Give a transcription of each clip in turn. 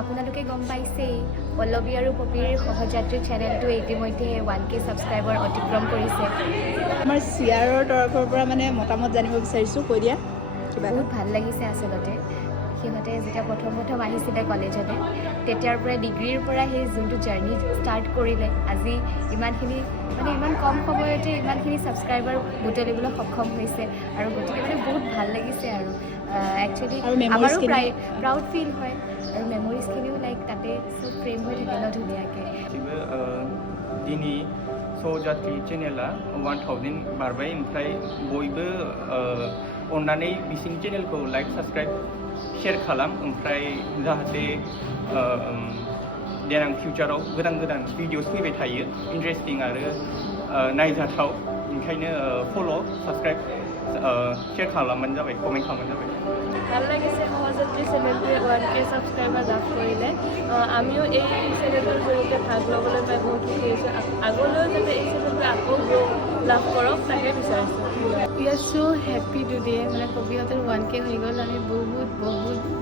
আপোনালোকে গম পাইছেই পল্লৱী আৰু পপীৰ সহযাত্ৰী চেনেলটো ইতিমধ্যে 1K ছাবস্ক্ৰাইবাৰ অতিক্ৰম কৰিছে। আমাৰ চিয়াৰৰ তৰফৰ পৰা মানে মতামত জানিব বিচাৰিছোঁ, কৈ দিয়া কিবা। বহুত ভাল লাগিছে আচলতে। সিহঁতে যেতিয়া প্ৰথম আহিছিলে কলেজতে, তেতিয়াৰ পৰা ডিগ্ৰীৰ পৰা সেই যোনটো জাৰ্ণি ষ্টাৰ্ট কৰিলে, আজি ইমানখিনি মানে ইমান কম সময়তে ইমানখিনি ছাবস্ক্ৰাইবাৰ বুটলিবলৈ সক্ষম হৈছে। আৰু গতিকে মানে বহুত ভাল লাগিছে আৰু একচুৱেলি আমাৰো প্ৰাউড ফিল হয় আৰু মেমৰিজখিনিও লাইক তাতে চব ফ্ৰেম হৈ থাকে ন ধুনীয়াকৈ। दिनै सहजात्रि चेनेला 1000 बारबाय, ओमफ्राय बयबो अननानै बिसिनि चेनेलखौ लाइक साबस्क्राइब शेयार खालाम, ओमफ्राय जाहाथे देनां फिउचाराव गोदान गोदान भिडिअस फैबाय थायो इन्टारेस्टिं आरो नायजाथाव। ओंखायनो फल' साबस्क्राइब शेयार खालामबानो जाबाय, कमेन्ट खालामबानो जाबाय। ভাল লাগিছে সহযাত্ৰী চেনেলটোৱে 1K ছাবস্ক্ৰাইবাৰ লাভ কৰিলে। আমিও এই চেনেলটোৰ জৰিয়তে ভাগ ল'বলৈ পাই বহুত সুখী হৈছোঁ। আগলৈও যাতে এই চেনেলটোৱে আকৌ লাভ কৰক তাকে বিচাৰিছোঁ। We are so' happy today, মানে পপীহঁতৰ 1K হৈ গ'ল। আমি বহুত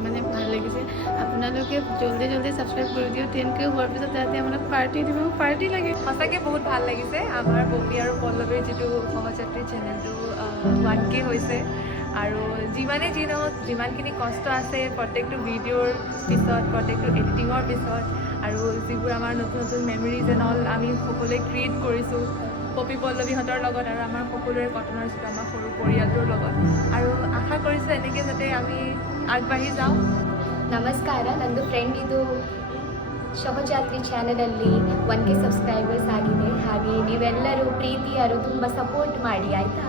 মানে ভাল লাগিছে। আপোনালোকে জল্দি ছাবস্ক্ৰাইব কৰি দিয়ক। 10K হোৱাৰ পিছত তাতে আমাক পাৰ্টি দিব, পাৰ্টি লাগে। সঁচাকৈ বহুত ভাল লাগিছে। আমাৰ পপী আৰু পল্লৱীৰ যিটো সহযাত্ৰী চেনেলটো 1K হৈছে আৰু যিমানেই যি নহওক, যিমানখিনি কষ্ট আছে প্ৰত্যেকটো ভিডিঅ'ৰ পিছত, প্ৰত্যেকটো এডিটিঙৰ পিছত, আৰু যিবোৰ আমাৰ নতুন মেমৰিজ এণ্ড অল আমি সকলোৱে ক্ৰিয়েট কৰিছোঁ পপী পল্লৱীহঁতৰ লগত আৰু আমাৰ সকলোৰে কটনৰ যিটো আমাৰ সৰু পৰিয়ালটোৰ লগত। আৰু আশা কৰিছোঁ এনেকৈ যাতে আমি আগবাঢ়ি যাওঁ। ನಮಸ್ಕಾರ, ನಂದು ಫ್ರೆಂಡ್ ಇದು ಸಹಜಾತ್ರಿ ಚಾನಲಲ್ಲಿ 1K ಸಬ್ಸ್ಕ್ರೈಬರ್ಸ್ ಆಗಿದೆ. ಹಾಗೆ ನೀವೆಲ್ಲರೂ ಪ್ರೀತಿಯರು ತುಂಬ ಸಪೋರ್ಟ್ ಮಾಡಿ ಆಯಿತಾ.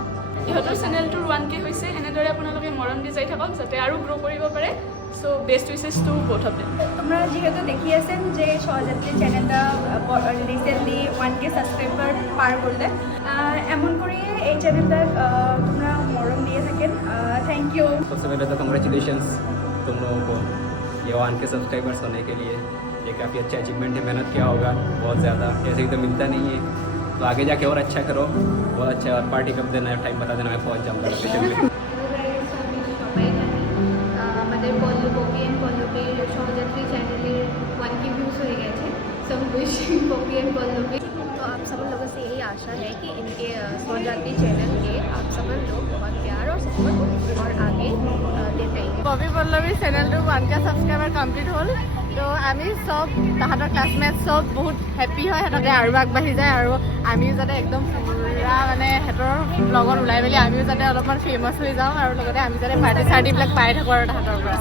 ইহঁতৰ চেনেলটোৰ 1K হৈছে, এনেদৰে আপোনালোকে মৰম দি যাই থাকক যাতে আৰু গ্ৰ' কৰিব পাৰে। So best witches to both of them. তোমরা যেহেতু দেখিয়েছেন যে সহযাত্রী চ্যানেলটা রিসেন্টলি 1K সাবস্ক্রাইবার পার করলে, এমন করে এই চ্যানেলটা তোমরা মরম দিয়ে থাকেন। Thank you. सबसे पहले तो कंग्रेचुलेशंस तुम लोगों को ये 1K सब्सक्राइबर्स होने के लिए। ये काफ़ी अच्छा अचीवमेंट है, मेहनत किया होगा बहुत ज़्यादा, ऐसे ही तो मिलता नहीं है। तो आगे जाके और अच्छा करो, बहुत अच्छा। और पार्टी कब देना है टाइम बता देना, मैं पहुँच जाऊँगा लोकेशन पे। আমাদের পপি অ্যান্ড পল্লবীর সহযাত্রী চ্যানেলের 1K व्यूज़ हो गए थे। सब विशिंग पपी एंड पल्लवी। तो आप सब लोगों से यही आशा है कि इनके सौजाती चैनल के आप सब लोग बहुत प्यार और सपोर्ट और आगे देते हैं। পপী পল্লৱীৰ চেনেলটো 1K ছাবস্ক্ৰাইবাৰ কমপ্লিট হ'ল। তো আমি চব তাহাঁতৰ ক্লাছমেট চব বহুত হেপ্পী হয়, সিহঁতে আৰু আগবাঢ়ি যায় আৰু আমিও যাতে একদম পুৰা মানে সিহঁতৰ লগত ওলাই মেলি আমিও যাতে অলপমান ফেমাছ হৈ যাওঁ আৰু লগতে আমি যাতে পাৰ্টি চাৰ্টিবিলাক পাই থাকোঁ আৰু তাহাঁতৰ পৰা।